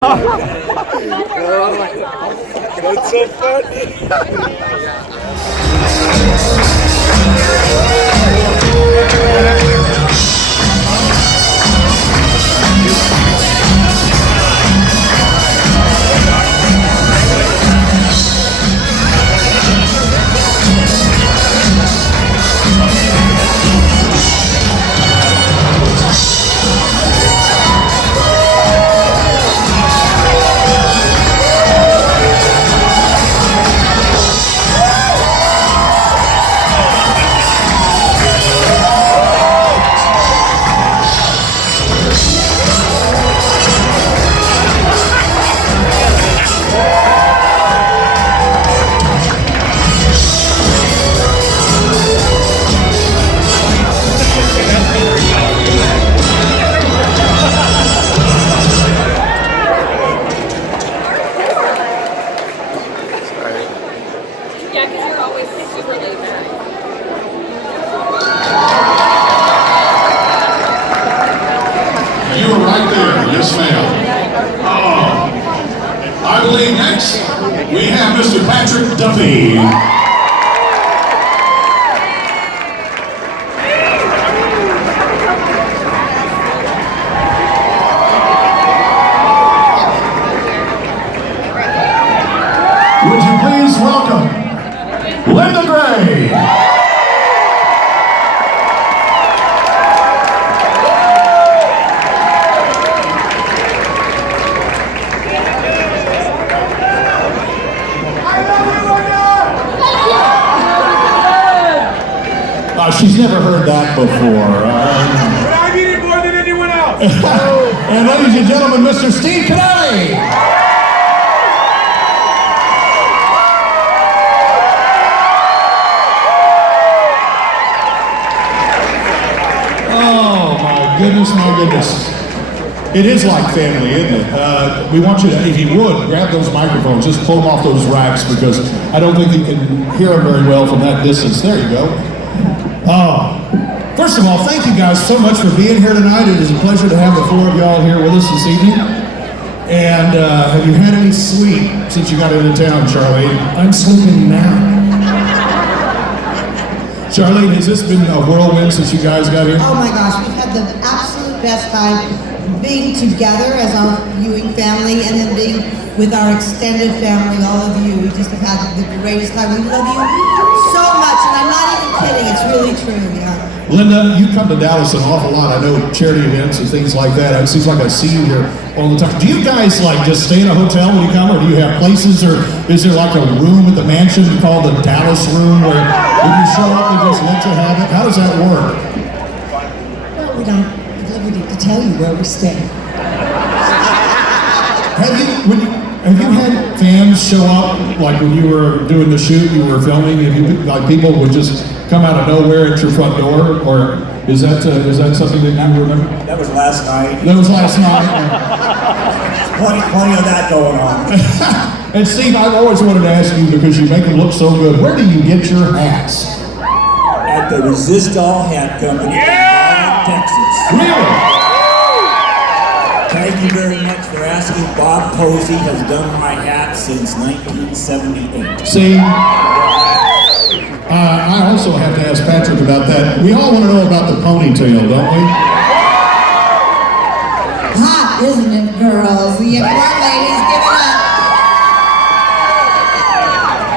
That's so funny. I believe next we have Mr. Patrick Duffy. Would you please welcome Linda Gray. She's never heard that before. But I need it more than anyone else. And ladies and gentlemen, Mr. Steve Kanaly. Oh my goodness, my goodness. It is like family, isn't it? We want you to, if you would, grab those microphones, just pull them off those racks because I don't think you can hear them very well from that distance. There you go. First of all, thank you guys so much for being here tonight. It is a pleasure to have the four of y'all here with us this evening. And have you had any sleep since you got into town, Charlene? I'm sleeping now. Charlene, has this been a whirlwind since you guys got here? Oh my gosh, we've had the absolute best time being together as our viewing family and then being with our extended family, all of you. We just have had the greatest time. We love you so much, and I'm not even kidding. It's really true, yeah. Linda, you come to Dallas an awful lot. I know charity events and things like that. It seems like I see you here all the time. Do you guys like just stay in a hotel when you come, or do you have places, or is there like a room at the mansion called the Dallas Room where when you show up they just let you have it? How does that work? Well, we don't have liberty to tell you where we stay. Have you had fans show up, like when you were doing the shoot, you were filming, have you, like people would just come out of nowhere at your front door, or is that something that you remember? That was last night. That was last night. Plenty of that going on. And Steve, I've always wanted to ask you, because you make them look so good, where do you get your hats? At the Resist All Hat Company in Texas. Really? Thank you very much for asking. Bob Posey has done my hat since 1978. See, I also have to ask Patrick about that. We all want to know about the ponytail, don't we? Hot, isn't it, girls? Yeah, come on, ladies, give it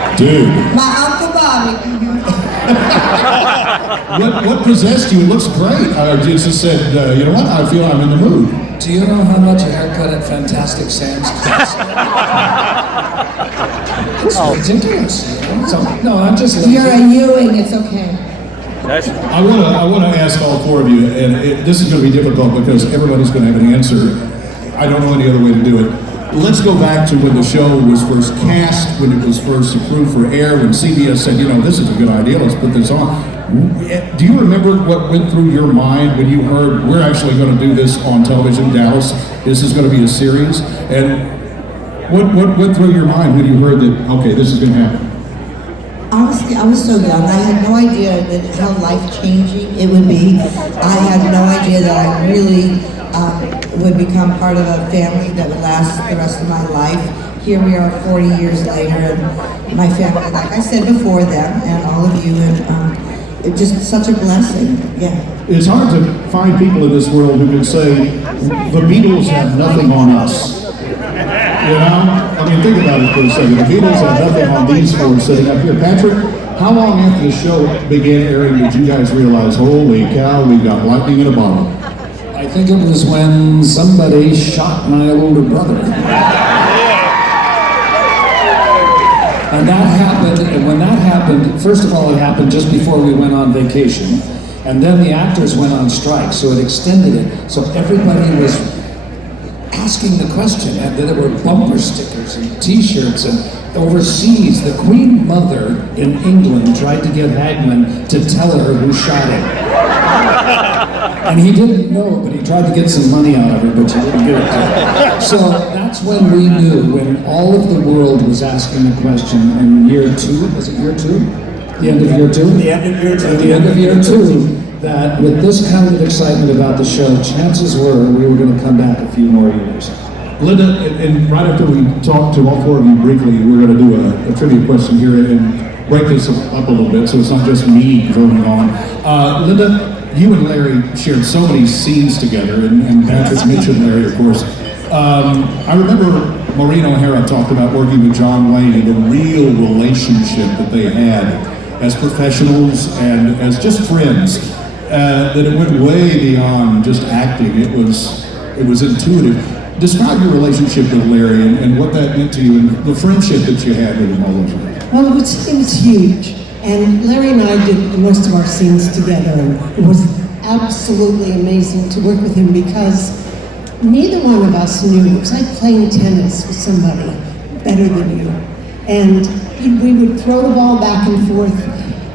up. Dude. My Uncle Bobby. What possessed you? It looks great. I just said, you know what? I feel I'm in the mood. Do you know how much a haircut at Fantastic Sam's costs? It's ridiculous. No, I'm just. You're a Ewing, it's okay. I want to ask all four of you, and this is going to be difficult because everybody's going to have an answer. I don't know any other way to do it. Let's go back to when the show was first cast, when it was first approved for air, when CBS said, you know, this is a good idea, let's put this on. Do you remember what went through your mind when you heard, we're actually going to do this on television, Dallas, this is going to be a series? And what went through your mind when you heard that, okay, this is going to happen? Honestly, I was so young. I had no idea that how life-changing it would be. I had no idea that I really would become part of a family that would last the rest of my life. Here we are 40 years later, and my family, like I said before them, and all of you, and it's just such a blessing, yeah. It's hard to find people in this world who can say, the Beatles have nothing on us. You know? I mean, think about it for a second. The Beatles have nothing on these four sitting up here. Patrick, how long after the show began airing did you guys realize, holy cow, we got lightning in a bottle? I think it was when somebody shot my older brother. And that happened, and when that happened, first of all, it happened just before we went on vacation. And then the actors went on strike, so it extended it. So everybody was asking the question, and there were bumper stickers and t-shirts, and overseas, the Queen Mother in England tried to get Hagman to tell her who shot him. And he didn't know, but he tried to get some money out of her, but she didn't get it to him. So that's when we knew, when all of the world was asking the question in year 2, was it year 2? The end of year 2? The end of year 2. At the end of year 2, that with this kind of excitement about the show, chances were we were going to come back a few more years. Linda, and right after we talk to all four of you briefly, we're going to do a trivia question here and break this up a little bit so it's not just me droning on. Linda, you and Larry shared so many scenes together, and Patrick mentioned Larry, of course. I remember Maureen O'Hara talked about working with John Wayne and the real relationship that they had as professionals and as just friends. That it went way beyond just acting. It was intuitive. Describe your relationship with Larry and what that meant to you and the friendship that you had with him all those years. Well, it was huge. And Larry and I did most of our scenes together, and it was absolutely amazing to work with him because neither one of us knew. It was like playing tennis with somebody better than you. And we would throw the ball back and forth,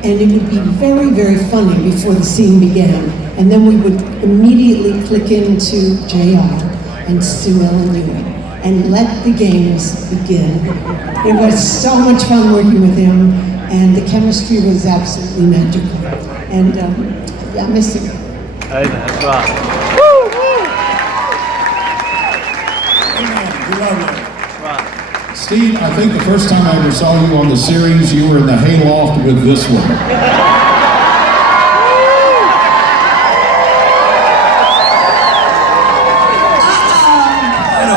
and it would be very, very funny before the scene began. And then we would immediately click into JR and Sue Ellen Ewing and let the games begin. It was so much fun working with him, and the chemistry was absolutely magical. And yeah, I miss him. Amen. We love you. Steve, I think the first time I ever saw you on the series, you were in the hayloft with this one.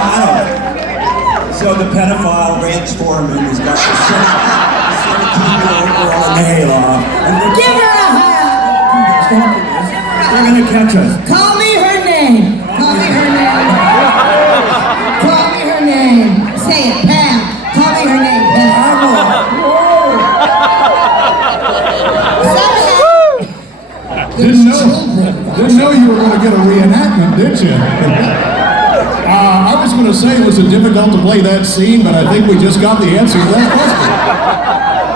I don't. So the pedophile ranch foreman has got the 17-year-old girl in the hayloft. Give her a hug! They're gonna catch us. Call me her name! Call me her name! Call me her name! Say it, Pam! Call me her name, Pam! Didn't know you were going to get a reenactment, did you? I was going to say, was it difficult to play that scene, but I think we just got the answer to that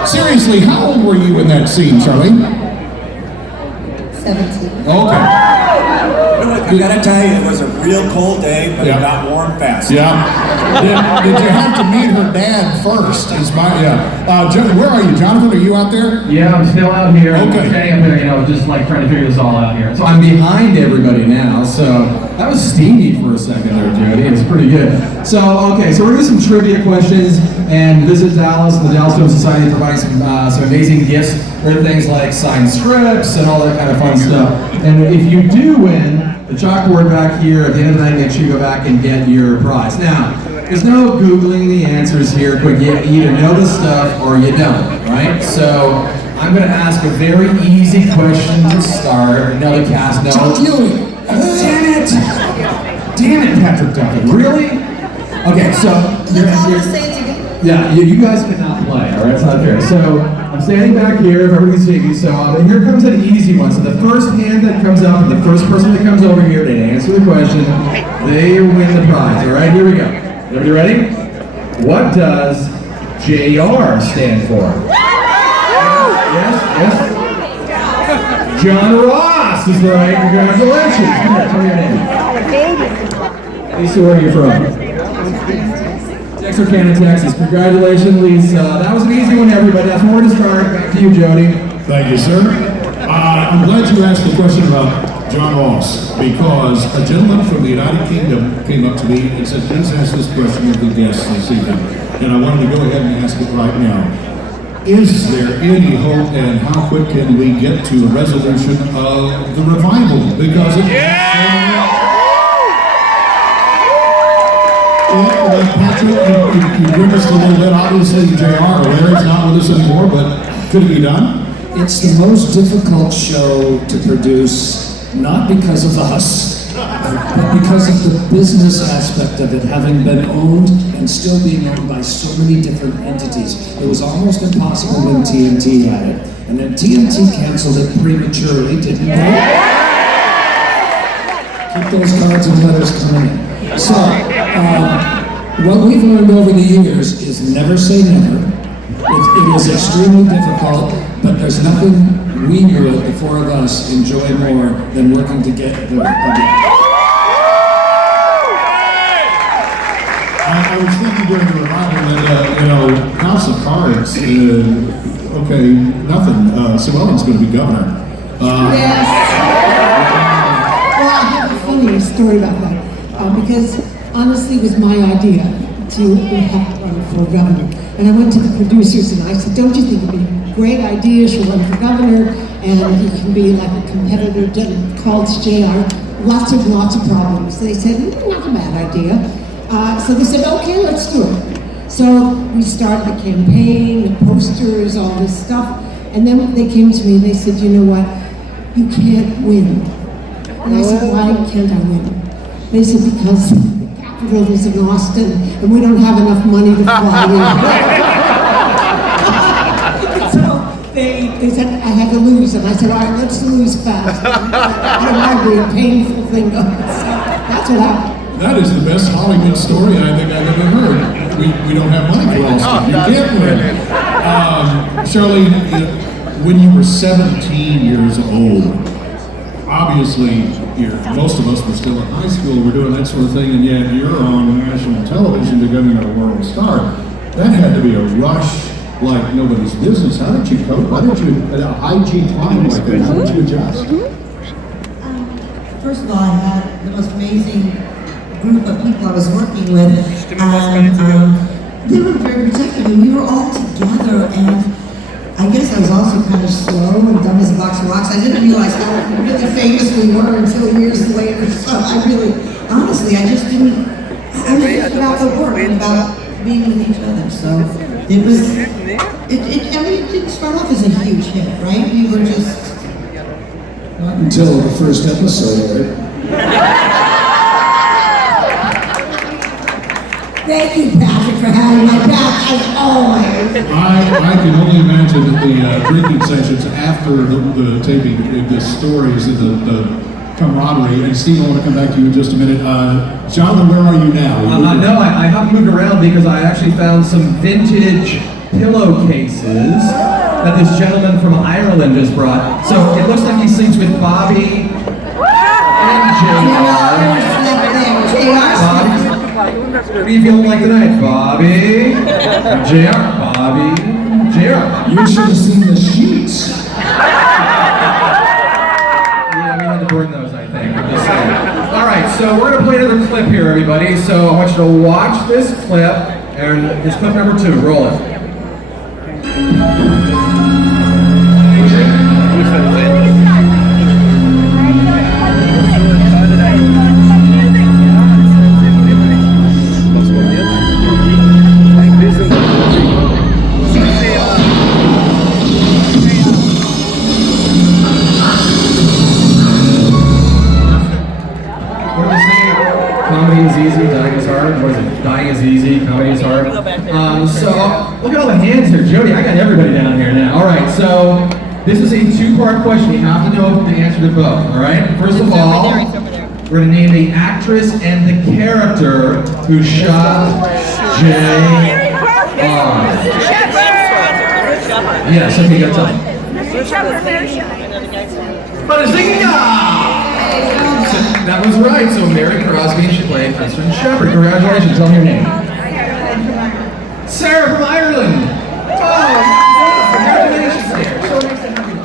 question. Seriously, how old were you in that scene, Charlene? 17. Okay. I gotta tell you, it was a real cold day, but it got warm fast. Yeah. Did you have to meet her dad first? Where are you, Jonathan? Are you out there? Yeah, I'm still out here. Okay. I'm standing up there, just like trying to figure this all out here. So I'm behind everybody now, so that was steamy for a second there, Jody. It's pretty good. So, okay, so we're going to do some trivia questions, and Visit Dallas and the Dallas Film Society provides some amazing gifts for things like signed scripts and all that kind of fun stuff. And if you do win, the chalkboard back here, at the end of the night, make sure you go back and get your prize. Now, there's no Googling the answers here, but you either know the stuff or you don't, right? So, I'm going to ask a very easy question to start. Now the cast knows. Damn it! Damn it, Patrick Duffy. Really? Okay, so... Let's all say it together. Yeah, you guys cannot play, all right? It's not fair. So, I'm standing back here, if everybody can see me. So, here comes an easy one. So, the first hand that comes up, and the first person that comes over here to answer the question, they win the prize. All right, here we go. Everybody ready? What does JR stand for? Yes? John Ross is right. Congratulations. Come here, tell me your name. Lisa, where are you from? Texarkana, Texas. Congratulations, Lisa. That was an easy one, everybody. That's more to start. Back to you, Jody. Thank you, sir. I'm glad you asked the question about John Ross, because a gentleman from the United Kingdom came up to me and said, please ask this question of the guests this evening. And I wanted to go ahead and ask it right now. Is there any hope, and how quick can we get to a resolution of the revival? Because it Patrick, you grimaced a little bit. Obviously, JR, Larry's not with us anymore, but could it be done? It's the most difficult show to produce, not because of us, but because of the business aspect of it, having been owned and still being owned by so many different entities. It was almost impossible when TNT had it. And then TNT canceled it prematurely, didn't they? Keep those cards and letters coming in. So, what we've learned over the years is never say never. It is extremely difficult, but there's nothing we would, the four of us, enjoy more than working to get the I was thinking during the revival that, House of Cards, okay, nothing. Sue Ellen's going to be governor. Yes. Well, I have a funny story about that, because honestly, it was my idea to run for governor. And I went to the producers and I said, don't you think it'd be a great idea to run for governor, and he can be like a competitor called JR, lots of problems. They said, not a bad idea. So they said, okay, let's do it. So we started the campaign, the posters, all this stuff, and then they came to me and they said, you know what, you can't win. And I said, why can't I win? They said, because the capital is in Austin and we don't have enough money to fly in. So they said I had to lose, and I said, all right, let's lose fast. I don't want to be a painful thing. So that's what happened. That is the best Hollywood story I think I've ever heard. We don't have money for Austin. You can't win. Charlene, when you were 17 years old, obviously, most of us were still in high school, we're doing that sort of thing, and yet you're on national television becoming a world star. That had to be a rush like nobody's business. How did you cope? Why did you, at a high G climb like that, how did you adjust? First of all, I had the most amazing group of people I was working with, and they were very protective, and we were all together, and I guess I was also kind of slow and dumb as a box of rocks. I didn't realize how really famous we were until years later, so I really, honestly, I just didn't, I was just about the work and about being with each other, so it was, I mean, it didn't start off as a huge hit, right? We were just... until the first episode, right? Thank you, Patrick, for having my back, as always. I can only imagine that the drinking sessions after the taping, the stories and the camaraderie, and Steve, I want to come back to you in just a minute. Jonathan, where are you now? No, I haven't moved around because I actually found some vintage pillowcases that this gentleman from Ireland just brought. So it looks like he sings with Bobby and JR. What are you feeling like tonight? Bobby, JR, Bobby, JR. You should have seen the sheets. Yeah, we had to burn those, I think. I'm just saying. All right, so we're going to play another clip here, everybody. So I want you to watch this clip, and it's clip number 2. Roll it. So look at all the hands here. Jody, I got everybody down here now. All right, so this is a 2-part question. You have to know the answer to both, all right? First of all, we're going to name the actress and the character who shot J.R. Yes, okay, go tell me. That was right. So Mary Crosby, she played Kristen Shepherd. Congratulations. Tell me your name. Sarah from Ireland. Oh, congratulations, Sarah. So nice to have you.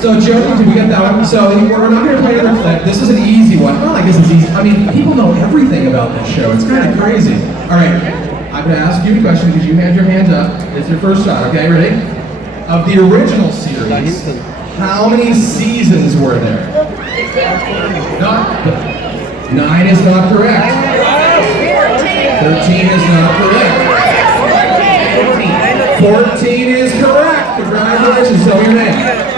So Jody, did we get that one? So we're not going to play another clip. This is an easy one. Well, I guess it's easy. I mean, people know everything about this show. It's kind of crazy. All right, I'm going to ask you a question because you had your hand up. It's your first shot. Okay, ready? Of the original series, how many seasons were there? No. 9 is not correct. 13 is not correct. 14 is correct. Congratulations. Tell me your name.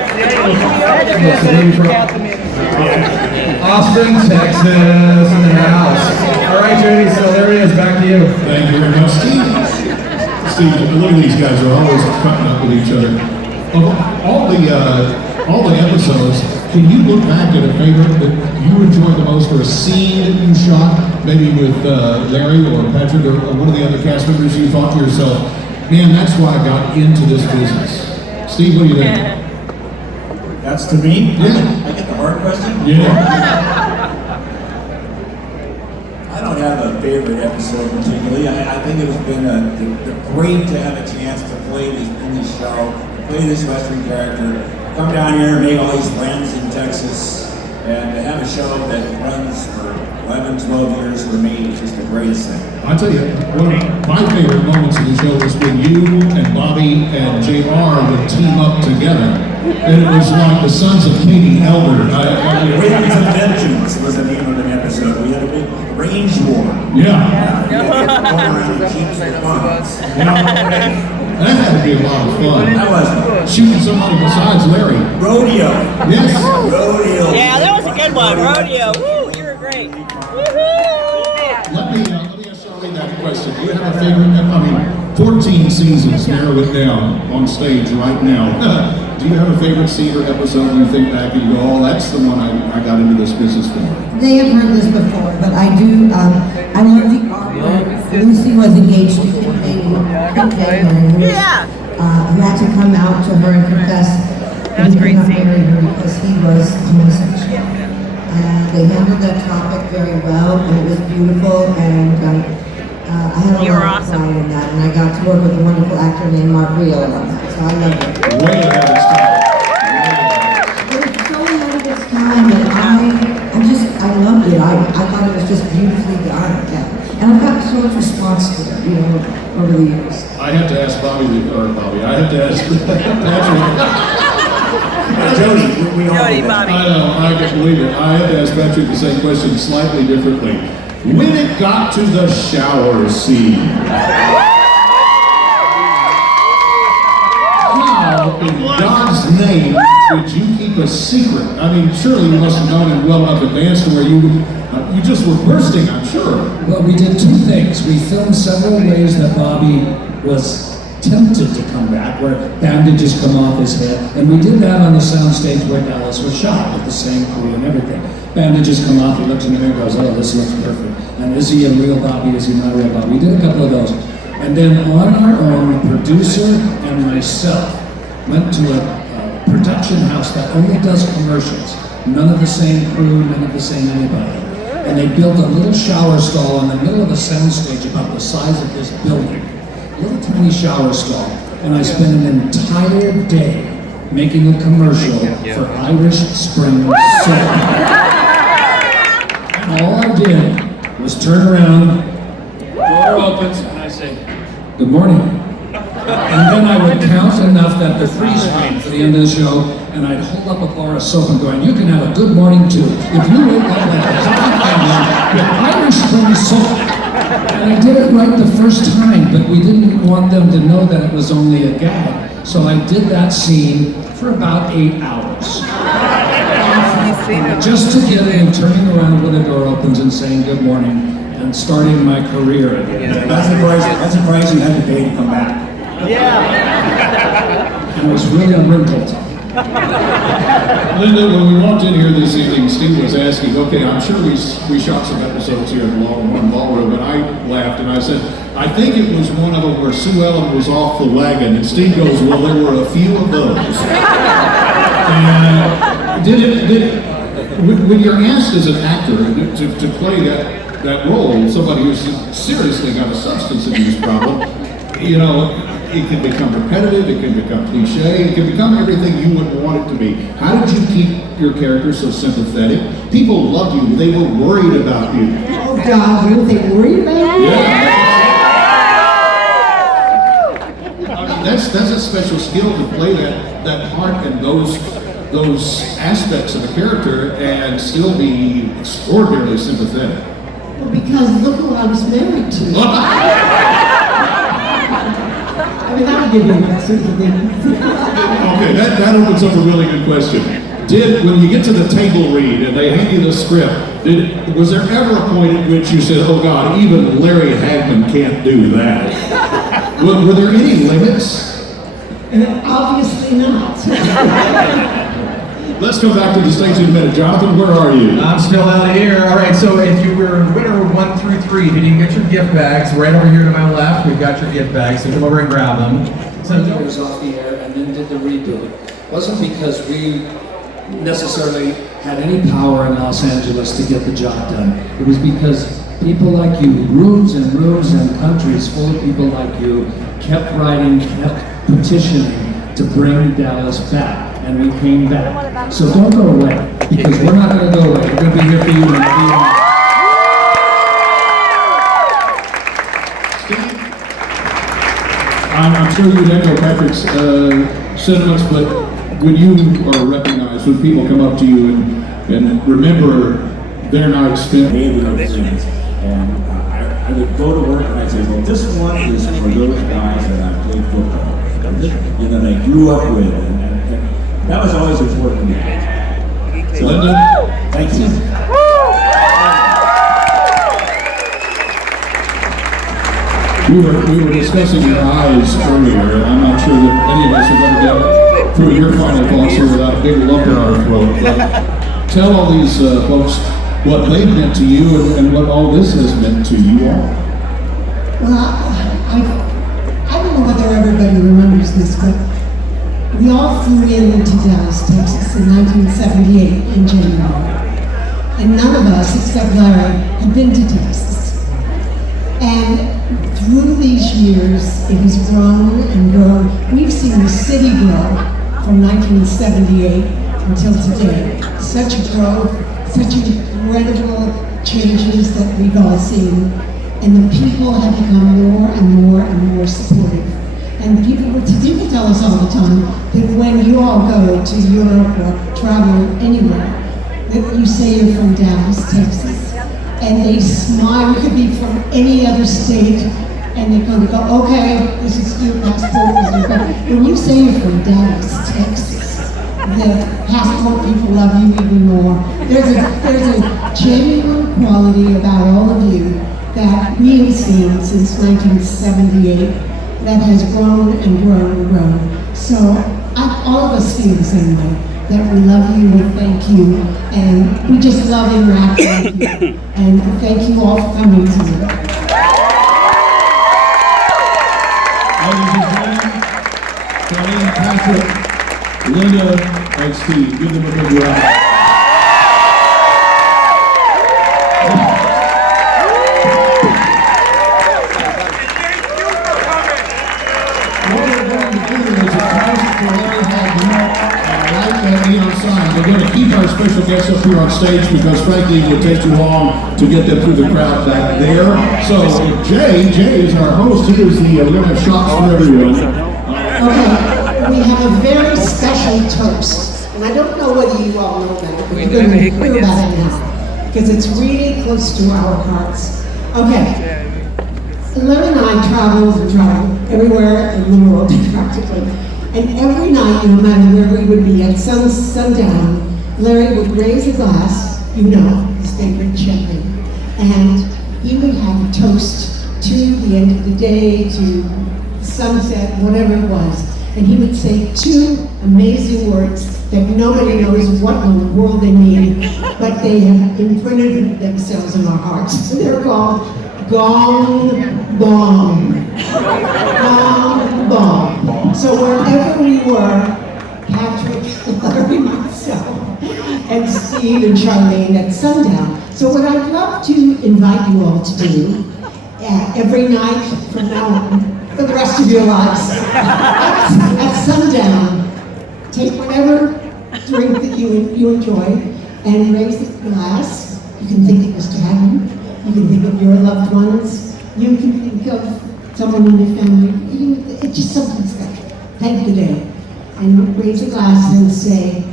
Austin, Texas, in the house. All right, Jody, so there it is. Back to you. Thank you very much, Steve. Steve, look at these guys are always cutting up with each other. Of all the episodes, can you look back at a favorite that you enjoyed the most, or a scene that you shot, maybe with Larry or Patrick or one of the other cast members? You thought to yourself, man, that's why I got into this business. Steve, what do you think? That's to me? Yeah. I get the hard question? Yeah. I don't have a favorite episode particularly. I think it has been great to have a chance to play this in this show, play this Western character, come down here and make all these friends in Texas, and to have a show that runs for 11, 12 years for me is just the greatest thing. I'll tell you, one of my favorite moments of the show was when you and Bobby and JR would team up together. And it was like the Sons of Katie Elder. Weapons of Vengeance was the name of an episode. We had a big range war. Yeah. Going around and keep the guns. That had to be a lot of fun. That was Shooting somebody besides Larry. rodeo. Yes. Rodeo. Yeah, that was a good one. Rodeo. Woo, you were great. Woohoo! Let me ask Charlene that question. Do you have a favorite? 14 seasons, narrow it down on stage right now. Do you have a favorite scene or episode you think back and you go, oh, that's the one I got into this business for? They have heard this before, but I do, I love the part where Lucy was engaged to Kim Hagman, who had to come out to her and confess that he could not marry her because he was homosexual. And they handled that topic very well, and it was beautiful, and I had a lot of pride in that, and I got to work with a wonderful actor named Mark Rio on that, so I love it. Way ahead of its time. It was so ahead of its time, and I loved it. I thought it was just beautifully done, and I've got so much response to it, over the years. I have to ask I have to ask Patrick. Jody, we all Jody, do that. Bobby. I know, I can't believe it. I have to ask Patrick the same question slightly differently. When it got to the shower scene, how in God's name did you keep a secret? I mean, surely you must have known it well enough in advance to where you just were bursting, I'm sure. Well, we did two things. We filmed several ways that Bobby was tempted to come back, where bandages come off his head, and we did that on the soundstage where Dallas was shot with the same crew and everything. Bandages come off, he looks in the mirror and goes, oh, this looks perfect. And is he a real Bobby, is he not a real Bobby? We did a couple of those. And then on our own, the producer and myself went to a production house that only does commercials. None of the same crew, none of the same anybody. And they built a little shower stall in the middle of a soundstage about the size of this building. A little tiny shower stall. And I spent an entire day making a commercial for Irish Spring Soap. And all I did was turn around, door opens, and I say, good morning. And then I would count enough that the freeze frame for the end of the show, and I'd hold up a bar of soap and go, and you can have a good morning too. If you wake up like this, with Irish Spring Soap. And I did it right the first time, but we didn't want them to know that it was only a gag. So I did that scene for about 8 hours. Just to get in, turning around when the door opens and saying good morning, and starting my career again. That's the price you had to pay to come back. And it was really unwrinkled. Linda, when we walked in here this evening, Steve was asking, okay, I'm sure we shot some episodes here at the Longhorn Ballroom, and I laughed and I said, I think it was one of them where Sue Ellen was off the wagon, and Steve goes, well, there were a few of those. When you're asked as an actor to play that role, somebody who's seriously got a substance abuse problem, it can become repetitive, it can become cliche, it can become everything you wouldn't want it to be. How did you keep your character so sympathetic? People loved you, they were worried about you. Oh God, weren't they worried about me? Yeah. That's a special skill to play that part and those aspects of a character and still be extraordinarily sympathetic. Well, because look who I was married to. I mean, that would give you enough sympathy. Okay, that opens up a really good question. When you get to the table read and they hand you the script, was there ever a point at which you said, oh God, even Larry Hagman can't do that? Were there any limits? Obviously not. Let's go back to the stage in a minute. Jonathan, where are you? I'm still out of here. All right, so if you were winner 1 through 3, if you didn't get your gift bags, right over here to my left, we've got your gift bags, so come over and grab them. So it was off the air and then did the redo. It wasn't because we necessarily had any power in Los Angeles to get the job done. It was because people like you, rooms and rooms and countries full of people like you, kept writing, kept petitioning to bring Dallas back. And we came back. So don't go away, because we're not going to go away. We're going to be here for you. I'm sure you echo Patrick's sentiments, but when you are recognized, when people come up to you and remember their night spent. And I would go to work and I'd say, well, this one is for those guys that I played football, you know, that I grew up with, and that was always important to me. So, Linda, thank you. We were discussing your eyes earlier, and I'm not sure that any of us have ever got through your final thoughts here without a big lump in our throat. But tell all these folks what they've meant to you and what all this has meant to you all. Well, I don't know whether everybody remembers this, but we all flew into Dallas, Texas in 1978 in January. And none of us, except Larry, had been to Texas. And through these years, it has grown and grown. We've seen the city grow from 1978 until today. Such a growth, such incredible changes that we've all seen. And the people have become more and more and more supportive. And people tell us all the time that when you all go to Europe or travel anywhere, that you say you're from Dallas, Texas. And they smile. You could be from any other state, and they're going to go, okay, this is your passport. When you say you're from Dallas, Texas, the passport people love you even more. There's a genuine quality about all of you that we have seen since 1978 that has grown and grown and grown. So all of us feel the same way. That we love you, we thank you, and we just love interacting with you. And thank you all for coming tonight. Ladies and gentlemen, Charlene, Patrick, Linda, and Steve, give them a big round. What we're going to do is a prize for Larry Hagman. We're going to keep our special guests up here on stage because, frankly, it would take too long to get them through the crowd back there. So, Jay is our host. Here's we're going to have shots for everyone. Okay, we have a very special toast. And I don't know whether you all know that, but we're going to hear about it now. Because it's really close to our hearts. Okay. Larry and I traveled everywhere in the world, practically. And every night, no matter where we would be at sundown, Larry would raise a glass, you know, his favorite champagne, and he would have a toast to the end of the day, to sunset, whatever it was. And he would say 2 amazing words that nobody knows what in the world they mean, but they have imprinted themselves in our hearts. They're called Gong Bong. Gong Bong. So wherever we were, Patrick, Larry, myself, and Steve and Charlene at sundown. So what I'd love to invite you all to do every night from now on, for the rest of your lives, at sundown, take whatever drink that you enjoy and raise the glass. You can think of Mr. Hagman, you can think of your loved ones, you can think of someone in your family. It's just something special. Thank the day. And raise a glass and say,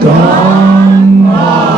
Gone.